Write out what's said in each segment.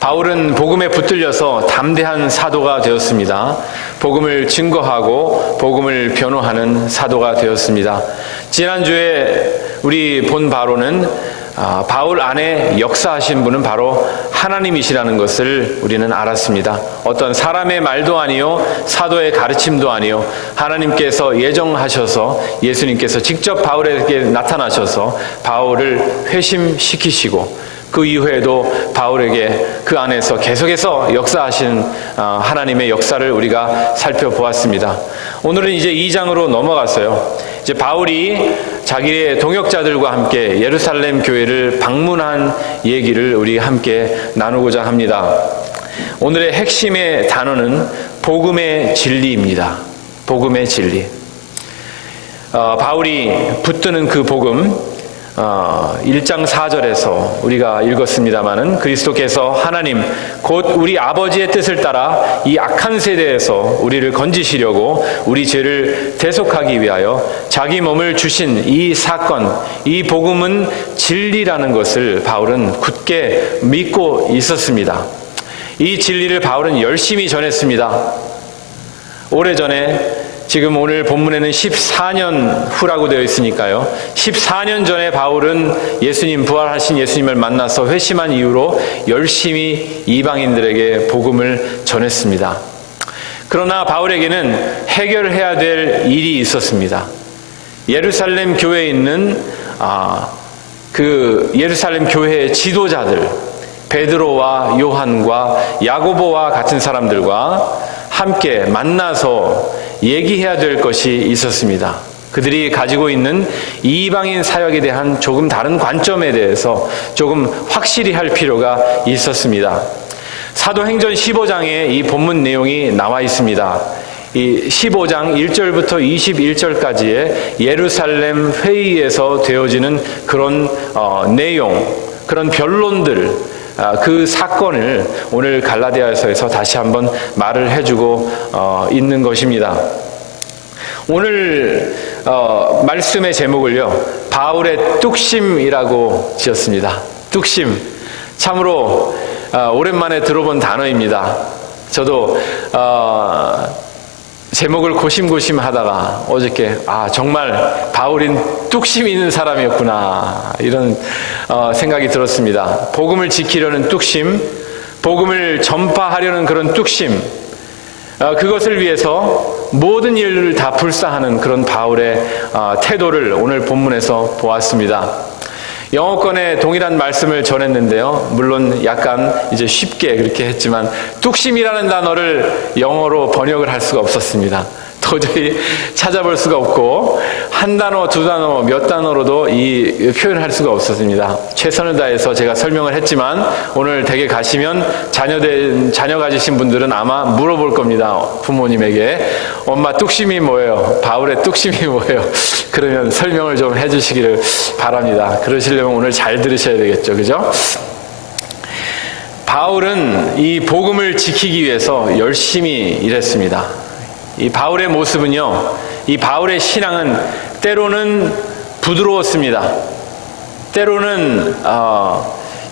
바울은 복음에 붙들려서 담대한 사도가 되었습니다. 복음을 증거하고 복음을 변호하는 사도가 되었습니다. 지난주에 우리 본 바로는 바울 안에 역사하신 분은 바로 하나님이시라는 것을 우리는 알았습니다. 어떤 사람의 말도 아니요 사도의 가르침도 아니요 하나님께서 예정하셔서 예수님께서 직접 바울에게 나타나셔서 바울을 회심시키시고 그 이후에도 바울에게 그 안에서 계속해서 역사하신 하나님의 역사를 우리가 살펴보았습니다. 오늘은 이제 2장으로 넘어갔어요. 이제 바울이 자기의 동역자들과 함께 예루살렘 교회를 방문한 얘기를 우리 함께 나누고자 합니다. 오늘의 핵심의 단어는 복음의 진리입니다. 복음의 진리. 바울이 붙드는 그 복음 1장 4절에서 우리가 읽었습니다마는 그리스도께서 하나님 곧 우리 아버지의 뜻을 따라 이 악한 세대에서 우리를 건지시려고 우리 죄를 대속하기 위하여 자기 몸을 주신 이 사건, 이 복음은 진리라는 것을 바울은 굳게 믿고 있었습니다. 이 진리를 바울은 열심히 전했습니다. 오래전에 지금 오늘 본문에는 14년 후라고 되어 있으니까요. 14년 전에 바울은 예수님, 부활하신 예수님을 만나서 회심한 이후로 열심히 이방인들에게 복음을 전했습니다. 그러나 바울에게는 해결해야 될 일이 있었습니다. 예루살렘 교회에 있는 그 예루살렘 교회의 지도자들, 베드로와 요한과 야고보와 같은 사람들과 함께 만나서 얘기해야 될 것이 있었습니다. 그들이 가지고 있는 이방인 사역에 대한 조금 다른 관점에 대해서 조금 확실히 할 필요가 있었습니다. 사도행전 15장에 이 본문 내용이 나와 있습니다. 이 15장 1절부터 21절까지의 예루살렘 회의에서 되어지는 그런 내용, 그런 변론들, 그 사건을 오늘 갈라디아서에서 다시 한번 말을 해주고 있는 것입니다. 오늘 말씀의 제목을요, 바울의 뚝심이라고 지었습니다. 뚝심. 참으로 오랜만에 들어본 단어입니다. 저도 제목을 고심고심 하다가 어저께 정말 바울인 뚝심이 있는 사람이었구나 이런 생각이 들었습니다. 복음을 지키려는 뚝심, 복음을 전파하려는 그런 뚝심, 그것을 위해서 모든 일을 다 불사하는 그런 바울의 태도를 오늘 본문에서 보았습니다. 영어권에 동일한 말씀을 전했는데요. 물론 약간 이제 쉽게 그렇게 했지만 뚝심이라는 단어를 영어로 번역을 할 수가 없었습니다. 도저히 찾아볼 수가 없고 한 단어, 두 단어, 몇 단어로도 이 표현을 할 수가 없었습니다. 최선을 다해서 제가 설명을 했지만 오늘 댁에 가시면 자녀 가지신 분들은 아마 물어볼 겁니다. 부모님에게 엄마 뚝심이 뭐예요? 바울의 뚝심이 뭐예요? 그러면 설명을 좀 해주시기를 바랍니다. 그러시려면 오늘 잘 들으셔야 되겠죠, 그죠? 바울은 이 복음을 지키기 위해서 열심히 일했습니다. 이 바울의 모습은요, 이 바울의 신앙은 때로는 부드러웠습니다. 때로는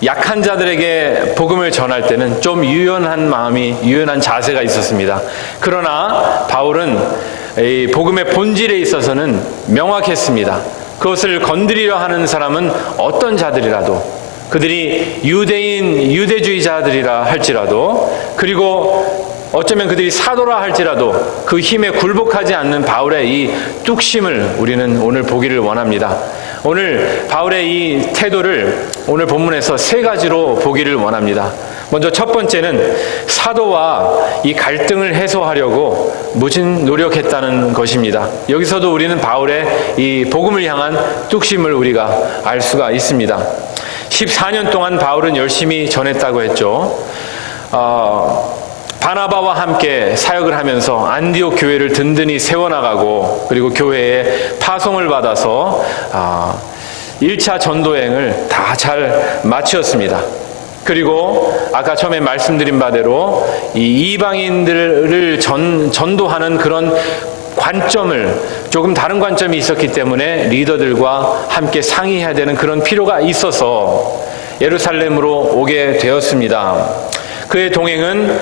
약한 자들에게 복음을 전할 때는 좀 유연한 자세가 있었습니다. 그러나 바울은 이 복음의 본질에 있어서는 명확했습니다. 그것을 건드리려 하는 사람은 어떤 자들이라도, 그들이 유대주의자들이라 할지라도, 그리고 어쩌면 그들이 사도라 할지라도 그 힘에 굴복하지 않는 바울의 이 뚝심을 우리는 오늘 보기를 원합니다. 오늘 바울의 이 태도를 오늘 본문에서 세 가지로 보기를 원합니다. 먼저 첫 번째는 사도와 이 갈등을 해소하려고 무진 노력했다는 것입니다. 여기서도 우리는 바울의 이 복음을 향한 뚝심을 우리가 알 수가 있습니다. 14년 동안 바울은 열심히 전했다고 했죠. 바나바와 함께 사역을 하면서 안디옥 교회를 든든히 세워나가고, 그리고 교회에 파송을 받아서 1차 전도행을 다 잘 마치었습니다. 그리고 아까 처음에 말씀드린 바대로 이 이방인들을 전도하는 그런 관점을, 조금 다른 관점이 있었기 때문에 리더들과 함께 상의해야 되는 그런 필요가 있어서 예루살렘으로 오게 되었습니다. 그의 동행은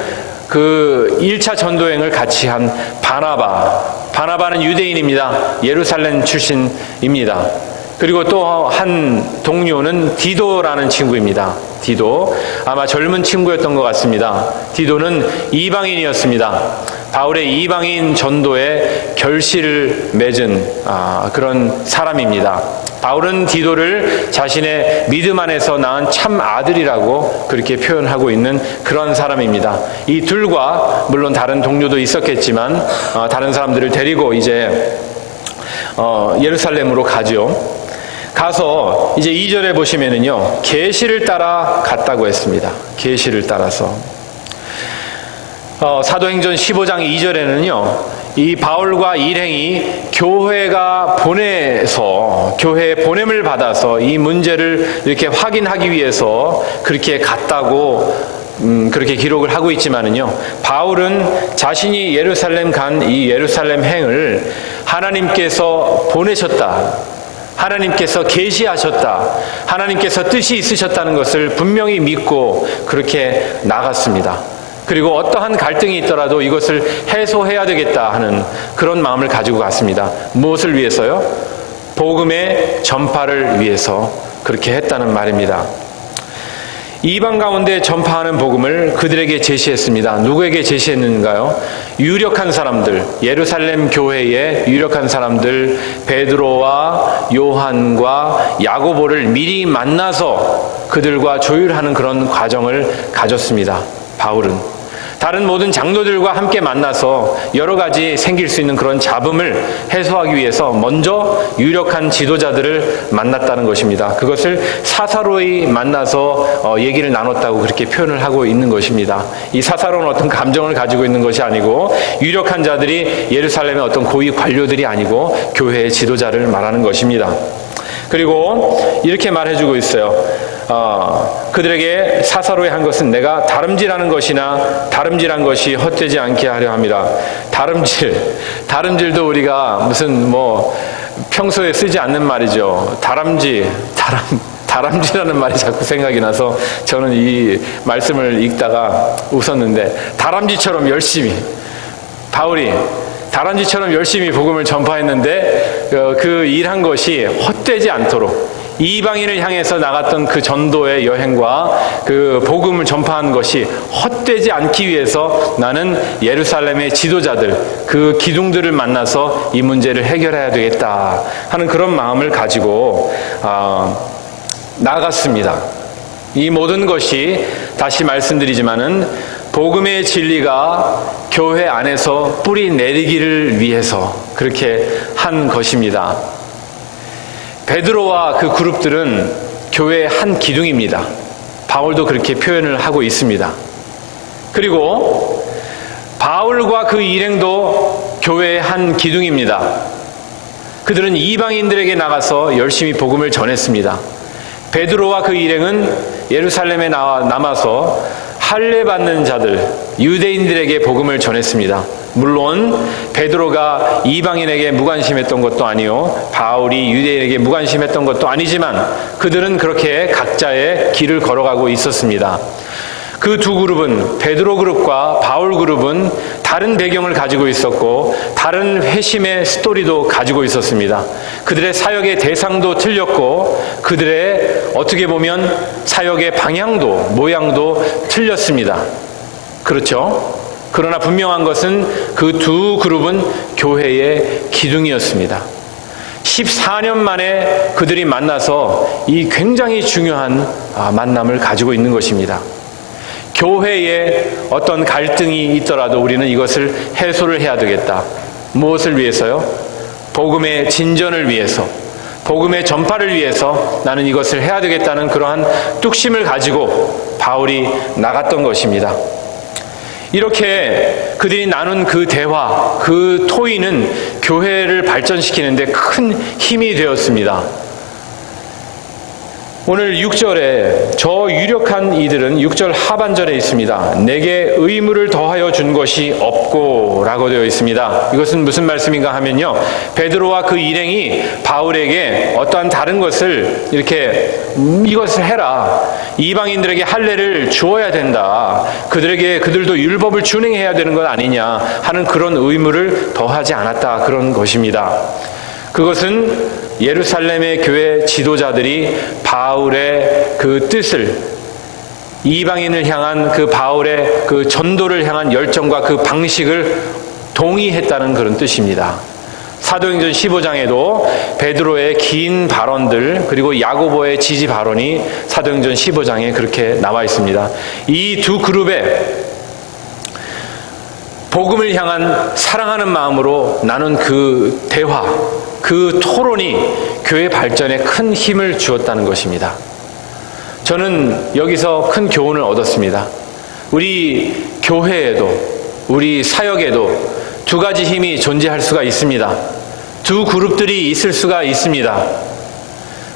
그 1차 전도행을 같이 한 바나바는 유대인입니다. 예루살렘 출신입니다. 그리고 또 한 동료는 디도라는 친구입니다. 디도, 아마 젊은 친구였던 것 같습니다. 디도는 이방인이었습니다. 바울의 이방인 전도에 결실을 맺은 그런 사람입니다. 바울은 디도를 자신의 믿음 안에서 낳은 참 아들이라고 그렇게 표현하고 있는 그런 사람입니다. 이 둘과 물론 다른 동료도 있었겠지만 다른 사람들을 데리고 이제 예루살렘으로 가죠. 가서 이제 2절에 보시면은요, 계시를 따라 갔다고 했습니다. 계시를 따라서. 사도행전 15장 2절에는요, 이 바울과 일행이 교회가 교회에 보냄을 받아서 이 문제를 이렇게 확인하기 위해서 그렇게 갔다고 그렇게 기록을 하고 있지만은요, 바울은 자신이 예루살렘 간 이 예루살렘 행을 하나님께서 보내셨다, 하나님께서 계시하셨다, 하나님께서 뜻이 있으셨다는 것을 분명히 믿고 그렇게 나갔습니다. 그리고 어떠한 갈등이 있더라도 이것을 해소해야 되겠다 하는 그런 마음을 가지고 갔습니다. 무엇을 위해서요? 복음의 전파를 위해서 그렇게 했다는 말입니다. 이방 가운데 전파하는 복음을 그들에게 제시했습니다. 누구에게 제시했는가요? 유력한 사람들, 예루살렘 교회의 유력한 사람들, 베드로와 요한과 야고보를 미리 만나서 그들과 조율하는 그런 과정을 가졌습니다. 바울은 다른 모든 장로들과 함께 만나서 여러 가지 생길 수 있는 그런 잡음을 해소하기 위해서 먼저 유력한 지도자들을 만났다는 것입니다. 그것을 사사로이 만나서 얘기를 나눴다고 그렇게 표현을 하고 있는 것입니다. 이 사사로는 어떤 감정을 가지고 있는 것이 아니고 유력한 자들이 예루살렘의 어떤 고위 관료들이 아니고 교회의 지도자를 말하는 것입니다. 그리고 이렇게 말해주고 있어요. 그들에게 사사로이 한 것은 내가 다름질하는 것이나 다름질한 것이 헛되지 않게 하려 함이라. 다름질도 우리가 무슨 평소에 쓰지 않는 말이죠. 다람쥐라는 말이 자꾸 생각이 나서 저는 이 말씀을 읽다가 웃었는데, 다람쥐처럼 열심히, 바울이 다람쥐처럼 열심히 복음을 전파했는데 그 일한 것이 헛되지 않도록, 이방인을 향해서 나갔던 그 전도의 여행과 그 복음을 전파한 것이 헛되지 않기 위해서 나는 예루살렘의 지도자들, 그 기둥들을 만나서 이 문제를 해결해야 되겠다 하는 그런 마음을 가지고 나갔습니다. 이 모든 것이 다시 말씀드리지만은 복음의 진리가 교회 안에서 뿌리 내리기를 위해서 그렇게 한 것입니다. 베드로와 그 그룹들은 교회의 한 기둥입니다. 바울도 그렇게 표현을 하고 있습니다. 그리고 바울과 그 일행도 교회의 한 기둥입니다. 그들은 이방인들에게 나가서 열심히 복음을 전했습니다. 베드로와 그 일행은 예루살렘에 남아서 할례받는 자들, 유대인들에게 복음을 전했습니다. 물론 베드로가 이방인에게 무관심했던 것도 아니요, 바울이 유대인에게 무관심했던 것도 아니지만 그들은 그렇게 각자의 길을 걸어가고 있었습니다. 그 두 그룹은, 베드로 그룹과 바울 그룹은 다른 배경을 가지고 있었고 다른 회심의 스토리도 가지고 있었습니다. 그들의 사역의 대상도 틀렸고 그들의 어떻게 보면 사역의 방향도, 모양도 틀렸습니다. 그렇죠? 그러나 분명한 것은 그 두 그룹은 교회의 기둥이었습니다. 14년 만에 그들이 만나서 이 굉장히 중요한 만남을 가지고 있는 것입니다. 교회에 어떤 갈등이 있더라도 우리는 이것을 해소를 해야 되겠다. 무엇을 위해서요? 복음의 진전을 위해서, 복음의 전파를 위해서 나는 이것을 해야 되겠다는 그러한 뚝심을 가지고 바울이 나갔던 것입니다. 이렇게 그들이 나눈 그 대화, 그 토의는 교회를 발전시키는데 큰 힘이 되었습니다. 오늘 6절에 저 유력한 이들은 6절 하반절에 있습니다. 내게 의무를 더하여 준 것이 없고 라고 되어 있습니다. 이것은 무슨 말씀인가 하면요, 베드로와 그 일행이 바울에게 어떠한 다른 것을 이렇게 이것을 해라, 이방인들에게 할례를 주어야 된다, 그들도 율법을 준행해야 되는 것 아니냐 하는 그런 의무를 더하지 않았다, 그런 것입니다. 그것은 예루살렘의 교회 지도자들이 바울의 그 뜻을, 이방인을 향한 그 바울의 그 전도를 향한 열정과 그 방식을 동의했다는 그런 뜻입니다. 사도행전 15장에도 베드로의 긴 발언들, 그리고 야고보의 지지 발언이 사도행전 15장에 그렇게 나와 있습니다. 이 두 그룹의 복음을 향한 사랑하는 마음으로 나눈 그 대화, 그 토론이 교회 발전에 큰 힘을 주었다는 것입니다. 저는 여기서 큰 교훈을 얻었습니다. 우리 교회에도, 우리 사역에도 두 가지 힘이 존재할 수가 있습니다. 두 그룹들이 있을 수가 있습니다.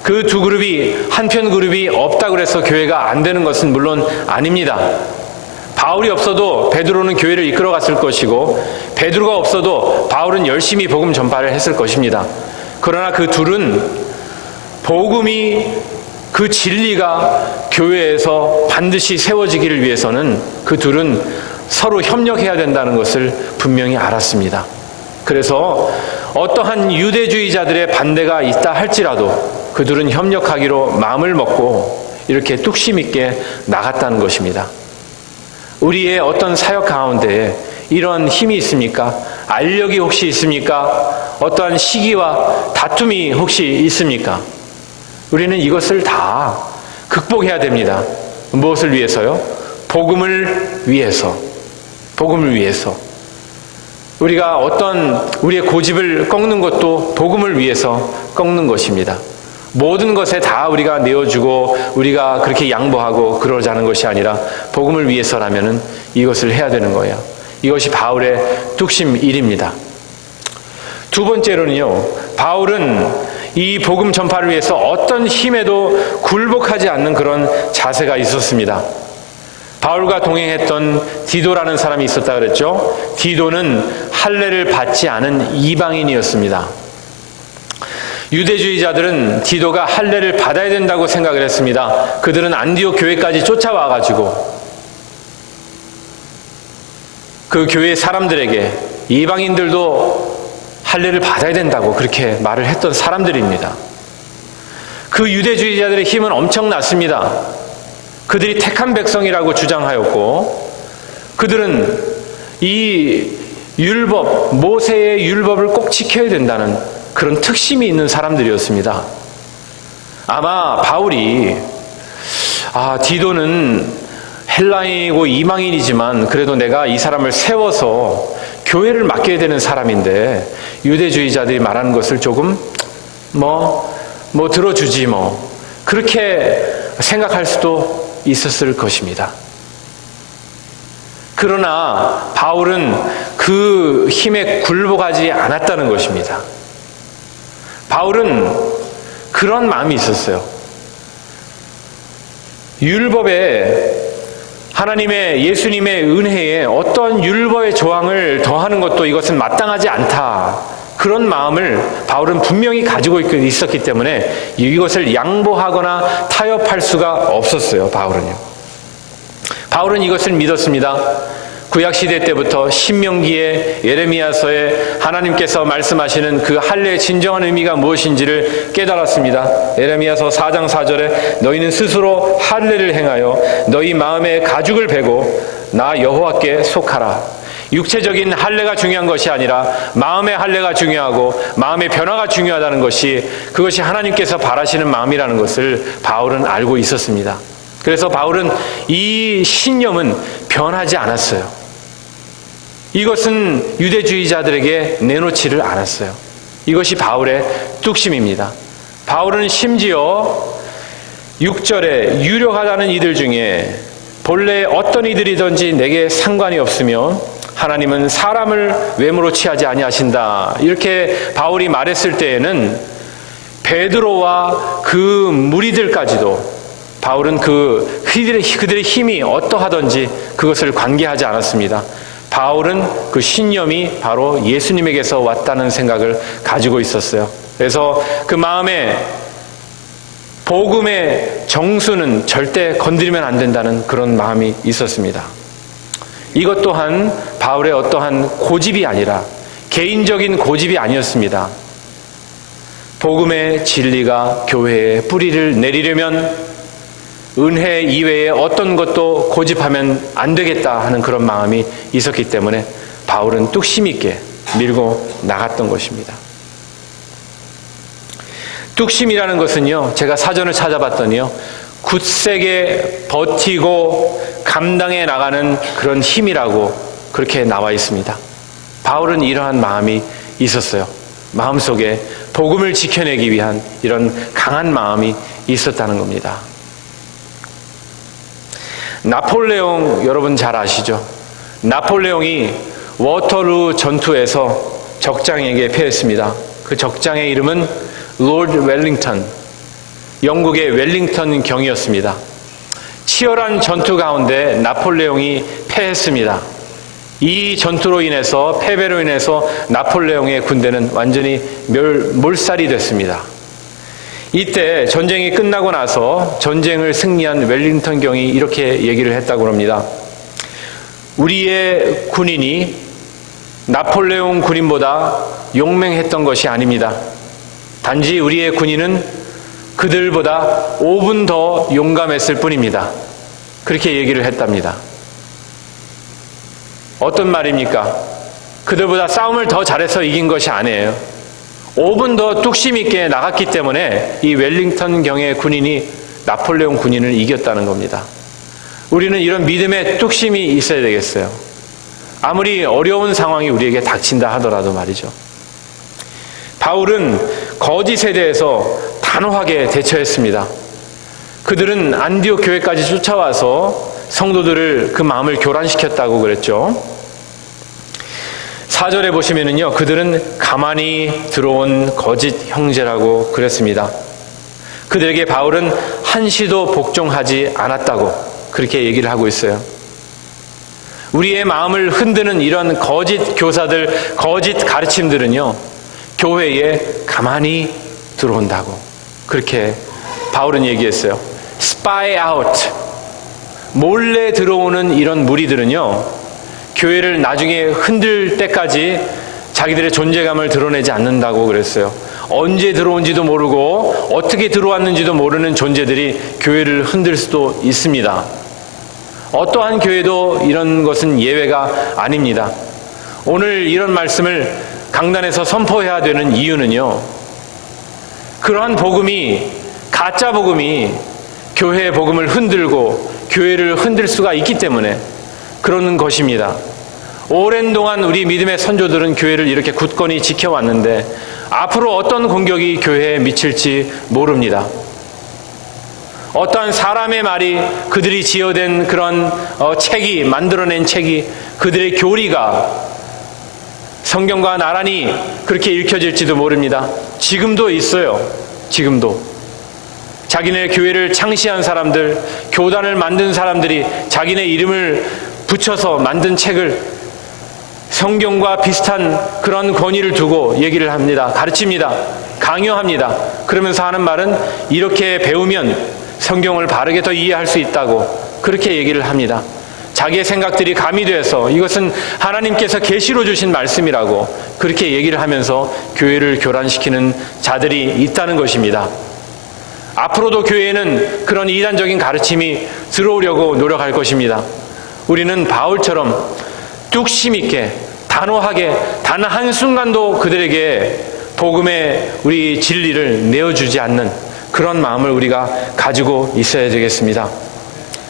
그 두 그룹이, 한편 그룹이 없다고 해서 교회가 안 되는 것은 물론 아닙니다. 바울이 없어도 베드로는 교회를 이끌어갔을 것이고, 베드로가 없어도 바울은 열심히 복음 전파를 했을 것입니다. 그러나 그 둘은 복음이, 그 진리가 교회에서 반드시 세워지기를 위해서는 그 둘은 서로 협력해야 된다는 것을 분명히 알았습니다. 그래서 어떠한 유대주의자들의 반대가 있다 할지라도 그들은 협력하기로 마음을 먹고 이렇게 뚝심 있게 나갔다는 것입니다. 우리의 어떤 사역 가운데에 이런 힘이 있습니까? 알력이 혹시 있습니까? 어떠한 시기와 다툼이 혹시 있습니까? 우리는 이것을 다 극복해야 됩니다. 무엇을 위해서요? 복음을 위해서. 복음을 위해서. 우리가 어떤 우리의 고집을 꺾는 것도 복음을 위해서 꺾는 것입니다. 모든 것에 다 우리가 내어주고 우리가 그렇게 양보하고 그러자는 것이 아니라 복음을 위해서라면은 이것을 해야 되는 거예요. 이것이 바울의 뚝심 1입니다. 두 번째로는요, 바울은 이 복음 전파를 위해서 어떤 힘에도 굴복하지 않는 그런 자세가 있었습니다. 바울과 동행했던 디도라는 사람이 있었다 그랬죠. 디도는 할례를 받지 않은 이방인이었습니다. 유대주의자들은 디도가 할례를 받아야 된다고 생각을 했습니다. 그들은 안디옥 교회까지 쫓아와가지고 그 교회 사람들에게 이방인들도 할례를 받아야 된다고 그렇게 말을 했던 사람들입니다. 그 유대주의자들의 힘은 엄청났습니다. 그들이 택한 백성이라고 주장하였고, 그들은 이 율법, 모세의 율법을 꼭 지켜야 된다는 그런 특심이 있는 사람들이었습니다. 아마 바울이 디도는 헬라인이고 이방인이지만 그래도 내가 이 사람을 세워서 교회를 맡겨야 되는 사람인데 유대주의자들이 말하는 것을 조금 들어주지 그렇게 생각할 수도 있었을 것입니다. 그러나 바울은 그 힘에 굴복하지 않았다는 것입니다. 바울은 그런 마음이 있었어요. 율법에, 하나님의, 예수님의 은혜에 어떤 율법의 조항을 더하는 것도 이것은 마땅하지 않다. 그런 마음을 바울은 분명히 가지고 있었기 때문에 이것을 양보하거나 타협할 수가 없었어요. 바울은 이것을 믿었습니다. 구약시대 때부터 신명기에, 예레미야서에 하나님께서 말씀하시는 그 할례의 진정한 의미가 무엇인지를 깨달았습니다. 예레미야서 4장 4절에 너희는 스스로 할례를 행하여 너희 마음에 가죽을 베고 나 여호와께 속하라. 육체적인 할례가 중요한 것이 아니라 마음의 할례가 중요하고 마음의 변화가 중요하다는 것이, 그것이 하나님께서 바라시는 마음이라는 것을 바울은 알고 있었습니다. 그래서 바울은 이 신념은 변하지 않았어요. 이것은 유대주의자들에게 내놓지를 않았어요. 이것이 바울의 뚝심입니다. 바울은 심지어 6절에 유력하다는 이들 중에 본래 어떤 이들이든지 내게 상관이 없으며 하나님은 사람을 외모로 취하지 아니하신다, 이렇게 바울이 말했을 때에는 베드로와 그 무리들까지도 바울은 그들의 힘이 어떠하든지 그것을 관계하지 않았습니다. 바울은 그 신념이 바로 예수님에게서 왔다는 생각을 가지고 있었어요. 그래서 그 마음에 복음의 정수는 절대 건드리면 안 된다는 그런 마음이 있었습니다. 이것 또한 바울의 어떠한 고집이 아니라 개인적인 고집이 아니었습니다. 복음의 진리가 교회에 뿌리를 내리려면 은혜 이외에 어떤 것도 고집하면 안 되겠다 하는 그런 마음이 있었기 때문에 바울은 뚝심 있게 밀고 나갔던 것입니다. 뚝심이라는 것은요, 제가 사전을 찾아봤더니요, 굳세게 버티고 감당해 나가는 그런 힘이라고 그렇게 나와 있습니다. 바울은 이러한 마음이 있었어요. 마음속에 복음을 지켜내기 위한 이런 강한 마음이 있었다는 겁니다. 나폴레옹 여러분 잘 아시죠? 나폴레옹이 워터루 전투에서 적장에게 패했습니다. 그 적장의 이름은 로드 웰링턴, 영국의 웰링턴 경이었습니다. 치열한 전투 가운데 나폴레옹이 패했습니다. 이 전투로 인해서, 패배로 인해서 나폴레옹의 군대는 완전히 몰살이 됐습니다. 이때 전쟁이 끝나고 나서 전쟁을 승리한 웰링턴 경이 이렇게 얘기를 했다고 합니다. 우리의 군인이 나폴레옹 군인보다 용맹했던 것이 아닙니다. 단지 우리의 군인은 그들보다 5분 더 용감했을 뿐입니다. 그렇게 얘기를 했답니다. 어떤 말입니까? 그들보다 싸움을 더 잘해서 이긴 것이 아니에요. 5분 더 뚝심 있게 나갔기 때문에 이 웰링턴 경의 군인이 나폴레옹 군인을 이겼다는 겁니다. 우리는 이런 믿음의 뚝심이 있어야 되겠어요. 아무리 어려운 상황이 우리에게 닥친다 하더라도 말이죠. 바울은 거짓에 대해서 단호하게 대처했습니다. 그들은 안디옥 교회까지 쫓아와서 성도들을 그 마음을 교란시켰다고 그랬죠. 4절에 보시면은요, 그들은 가만히 들어온 거짓 형제라고 그랬습니다. 그들에게 바울은 한시도 복종하지 않았다고 그렇게 얘기를 하고 있어요. 우리의 마음을 흔드는 이런 거짓 교사들, 거짓 가르침들은요, 교회에 가만히 들어온다고 그렇게 바울은 얘기했어요. spy out, 몰래 들어오는 이런 무리들은요, 교회를 나중에 흔들 때까지 자기들의 존재감을 드러내지 않는다고 그랬어요. 언제 들어온지도 모르고 어떻게 들어왔는지도 모르는 존재들이 교회를 흔들 수도 있습니다. 어떠한 교회도 이런 것은 예외가 아닙니다. 오늘 이런 말씀을 강단에서 선포해야 되는 이유는요, 그러한 복음이, 가짜 복음이 교회의 복음을 흔들고 교회를 흔들 수가 있기 때문에 그러는 것입니다. 오랜 동안 우리 믿음의 선조들은 교회를 이렇게 굳건히 지켜왔는데 앞으로 어떤 공격이 교회에 미칠지 모릅니다. 어떠한 사람의 말이, 그들이 지어낸 그런 책이, 만들어낸 책이, 그들의 교리가 성경과 나란히 그렇게 읽혀질지도 모릅니다. 지금도 있어요. 지금도. 자기네 교회를 창시한 사람들, 교단을 만든 사람들이 자기네 이름을 붙여서 만든 책을 성경과 비슷한 그런 권위를 두고 얘기를 합니다. 가르칩니다. 강요합니다. 그러면서 하는 말은 이렇게 배우면 성경을 바르게 더 이해할 수 있다고 그렇게 얘기를 합니다. 자기의 생각들이 가미돼서 이것은 하나님께서 계시로 주신 말씀이라고 그렇게 얘기를 하면서 교회를 교란시키는 자들이 있다는 것입니다. 앞으로도 교회에는 그런 이단적인 가르침이 들어오려고 노력할 것입니다. 우리는 바울처럼 뚝심 있게 단호하게 단 한순간도 그들에게 복음의 우리 진리를 내어주지 않는 그런 마음을 우리가 가지고 있어야 되겠습니다.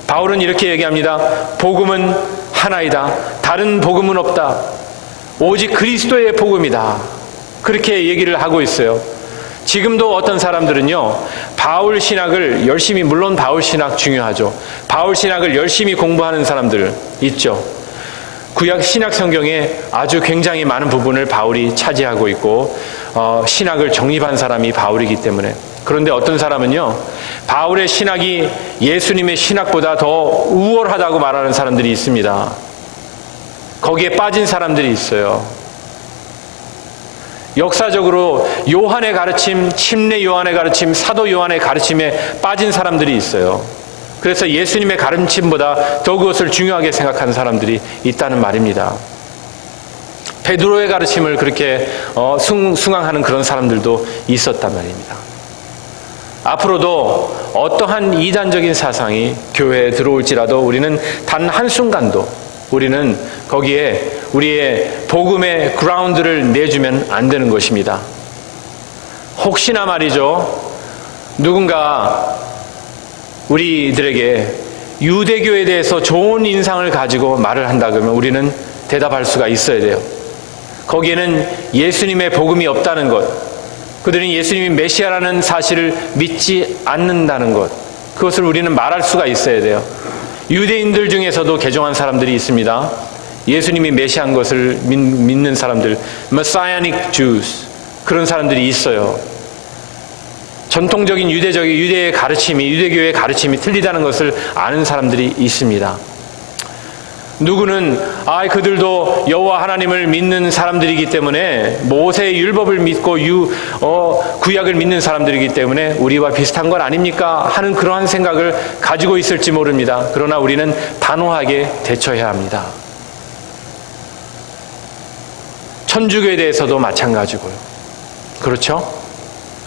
바울은 이렇게 얘기합니다. 복음은 하나이다. 다른 복음은 없다. 오직 그리스도의 복음이다. 그렇게 얘기를 하고 있어요. 지금도 어떤 사람들은요, 바울 신학을 열심히, 물론 바울 신학 중요하죠. 바울 신학을 열심히 공부하는 사람들 있죠. 구약 신약 성경에 아주 굉장히 많은 부분을 바울이 차지하고 있고 신학을 정립한 사람이 바울이기 때문에. 그런데 어떤 사람은요, 바울의 신학이 예수님의 신학보다 더 우월하다고 말하는 사람들이 있습니다. 거기에 빠진 사람들이 있어요. 역사적으로 요한의 가르침, 침례 요한의 가르침, 사도 요한의 가르침에 빠진 사람들이 있어요. 그래서 예수님의 가르침보다 더 그것을 중요하게 생각하는 사람들이 있다는 말입니다. 베드로의 가르침을 그렇게 숭앙하는 그런 사람들도 있었단 말입니다. 앞으로도 어떠한 이단적인 사상이 교회에 들어올지라도 우리는 단 한순간도 우리는 거기에 우리의 복음의 그라운드를 내주면 안 되는 것입니다. 혹시나 말이죠, 누군가 우리들에게 유대교에 대해서 좋은 인상을 가지고 말을 한다 그러면 우리는 대답할 수가 있어야 돼요. 거기에는 예수님의 복음이 없다는 것, 그들은 예수님이 메시아라는 사실을 믿지 않는다는 것, 그것을 우리는 말할 수가 있어야 돼요. 유대인들 중에서도 개종한 사람들이 있습니다. 예수님이 메시아인 것을 믿는 사람들, Messianic Jews, 그런 사람들이 있어요. 전통적인 유대의 가르침이, 유대교의 가르침이 틀리다는 것을 아는 사람들이 있습니다. 누구는 그들도 여호와 하나님을 믿는 사람들이기 때문에, 모세의 율법을 믿고 구약을 믿는 사람들이기 때문에 우리와 비슷한 건 아닙니까? 하는 그러한 생각을 가지고 있을지 모릅니다. 그러나 우리는 단호하게 대처해야 합니다. 천주교에 대해서도 마찬가지고요. 그렇죠?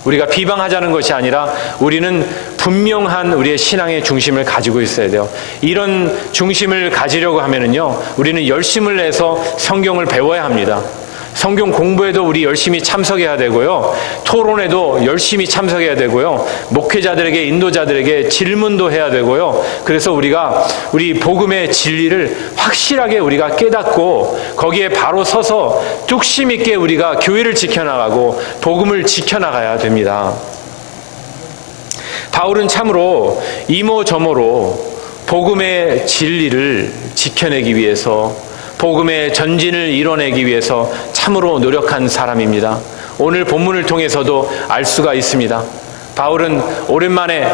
우리가 비방하자는 것이 아니라 우리는 분명한 우리의 신앙의 중심을 가지고 있어야 돼요. 이런 중심을 가지려고 하면은요, 우리는 열심을 내서 성경을 배워야 합니다. 성경 공부에도 우리 열심히 참석해야 되고요, 토론에도 열심히 참석해야 되고요, 목회자들에게, 인도자들에게 질문도 해야 되고요. 그래서 우리가 우리 복음의 진리를 확실하게 우리가 깨닫고 거기에 바로 서서 뚝심 있게 우리가 교회를 지켜나가고 복음을 지켜나가야 됩니다. 바울은 참으로 이모저모로 복음의 진리를 지켜내기 위해서, 복음의 전진을 이뤄내기 위해서 참으로 노력한 사람입니다. 오늘 본문을 통해서도 알 수가 있습니다. 바울은 오랜만에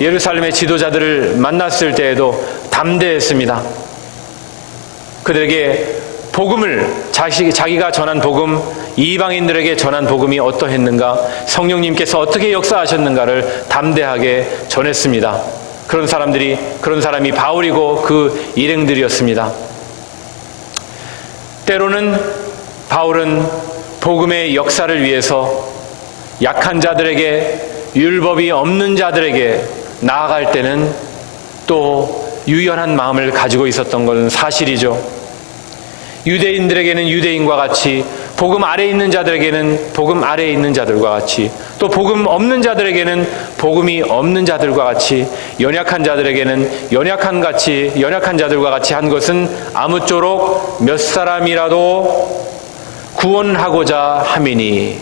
예루살렘의 지도자들을 만났을 때에도 담대했습니다. 그들에게 복음을, 자기가 전한 복음, 이방인들에게 전한 복음이 어떠했는가, 성령님께서 어떻게 역사하셨는가를 담대하게 전했습니다. 그런 사람이 바울이고 그 일행들이었습니다. 때로는 바울은 복음의 역사를 위해서 약한 자들에게, 율법이 없는 자들에게 나아갈 때는 또 유연한 마음을 가지고 있었던 것은 사실이죠. 유대인들에게는 유대인과 같이, 복음 아래에 있는 자들에게는 복음 아래에 있는 자들과 같이, 또 복음 없는 자들에게는 복음이 없는 자들과 같이, 연약한 자들에게는 연약한 자들과 같이 한 것은 아무쪼록 몇 사람이라도 구원하고자 함이니.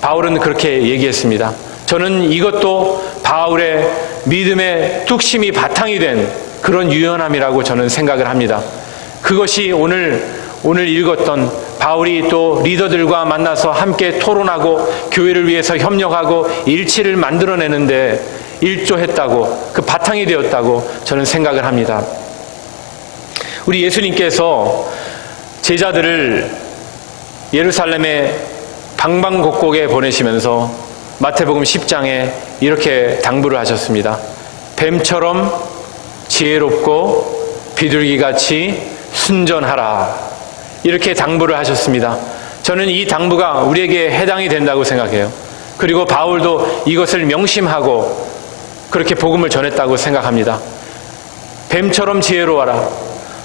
바울은 그렇게 얘기했습니다. 저는 이것도 바울의 믿음의 뚝심이 바탕이 된 그런 유연함이라고 저는 생각을 합니다. 그것이 오늘 읽었던 바울이 또 리더들과 만나서 함께 토론하고 교회를 위해서 협력하고 일치를 만들어내는데 일조했다고, 그 바탕이 되었다고 저는 생각을 합니다. 우리 예수님께서 제자들을 예루살렘의 방방곡곡에 보내시면서 마태복음 10장에 이렇게 당부를 하셨습니다. 뱀처럼 지혜롭고 비둘기같이 순전하라, 이렇게 당부를 하셨습니다. 저는 이 당부가 우리에게 해당이 된다고 생각해요. 그리고 바울도 이것을 명심하고 그렇게 복음을 전했다고 생각합니다. 뱀처럼 지혜로워라.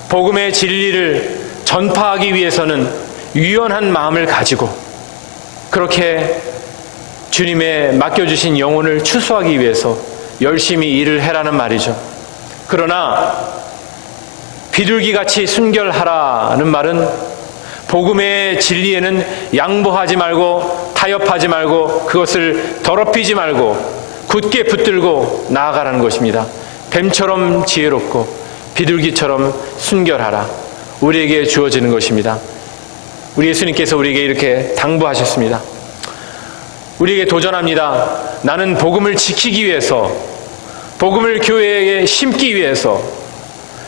복음의 진리를 전파하기 위해서는 유연한 마음을 가지고 그렇게 주님의 맡겨주신 영혼을 추수하기 위해서 열심히 일을 해라는 말이죠. 그러나 비둘기같이 순결하라는 말은 복음의 진리에는 양보하지 말고 타협하지 말고 그것을 더럽히지 말고 굳게 붙들고 나아가라는 것입니다. 뱀처럼 지혜롭고 비둘기처럼 순결하라, 우리에게 주어지는 것입니다. 우리 예수님께서 우리에게 이렇게 당부하셨습니다. 우리에게 도전합니다. 나는 복음을 지키기 위해서, 복음을 교회에 심기 위해서,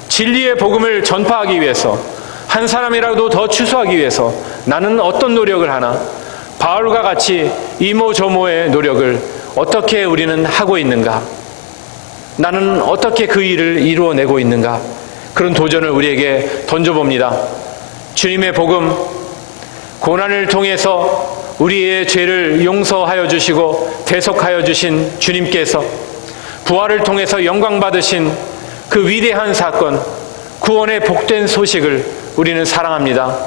진리의 복음을 전파하기 위해서, 한 사람이라도 더 추수하기 위해서 나는 어떤 노력을 하나? 바울과 같이 이모저모의 노력을 어떻게 우리는 하고 있는가? 나는 어떻게 그 일을 이루어내고 있는가? 그런 도전을 우리에게 던져봅니다. 주님의 복음, 고난을 통해서 우리의 죄를 용서하여 주시고 대속하여 주신 주님께서 부활을 통해서 영광 받으신 그 위대한 사건, 구원의 복된 소식을 우리는 사랑합니다.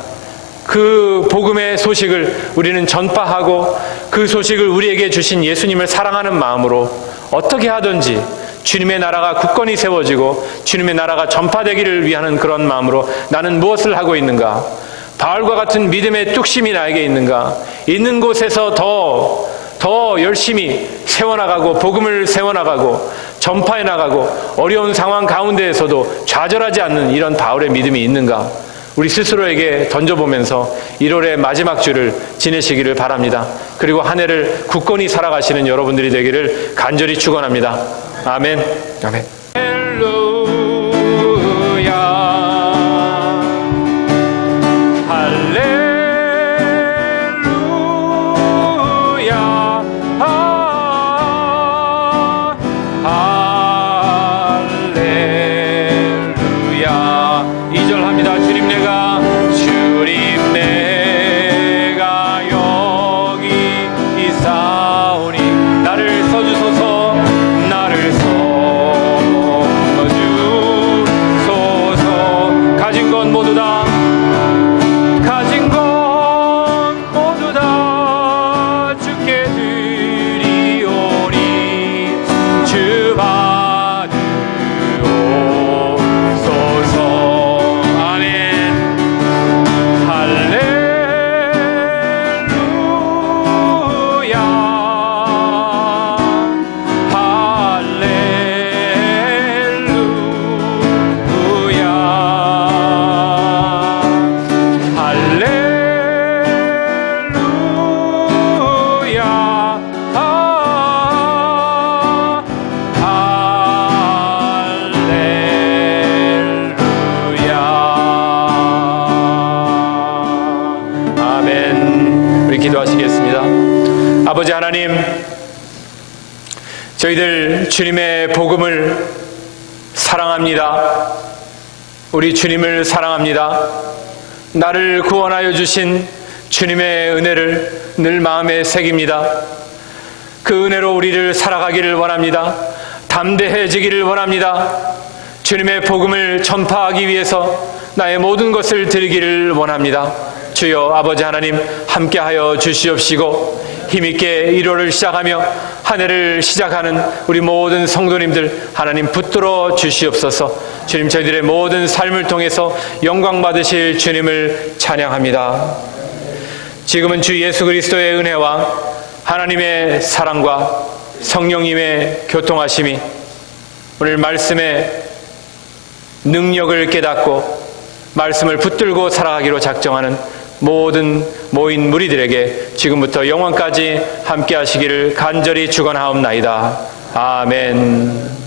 그 복음의 소식을 우리는 전파하고 그 소식을 우리에게 주신 예수님을 사랑하는 마음으로 어떻게 하든지 주님의 나라가 굳건히 세워지고 주님의 나라가 전파되기를 위하는 그런 마음으로 나는 무엇을 하고 있는가? 바울과 같은 믿음의 뚝심이 나에게 있는가? 있는 곳에서 더 열심히 세워나가고 복음을 세워나가고 전파해 나가고 어려운 상황 가운데에서도 좌절하지 않는 이런 바울의 믿음이 있는가? 우리 스스로에게 던져보면서 1월의 마지막 주를 지내시기를 바랍니다. 그리고 한 해를 굳건히 살아가시는 여러분들이 되기를 간절히 축원합니다. 아멘. 아멘. 기도하시겠습니다. 아버지 하나님, 저희들 주님의 복음을 사랑합니다. 우리 주님을 사랑합니다. 나를 구원하여 주신 주님의 은혜를 늘 마음에 새깁니다. 그 은혜로 우리를 살아가기를 원합니다. 담대해지기를 원합니다. 주님의 복음을 전파하기 위해서 나의 모든 것을 드리기를 원합니다. 주여 아버지 하나님, 함께하여 주시옵시고 힘있게 1월을 시작하며 한 해를 시작하는 우리 모든 성도님들 하나님 붙들어 주시옵소서. 주님, 저희들의 모든 삶을 통해서 영광 받으실 주님을 찬양합니다. 지금은 주 예수 그리스도의 은혜와 하나님의 사랑과 성령님의 교통하심이 오늘 말씀의 능력을 깨닫고 말씀을 붙들고 살아가기로 작정하는 모든 모인 무리들에게 지금부터 영원까지 함께 하시기를 간절히 축원하옵나이다. 아멘.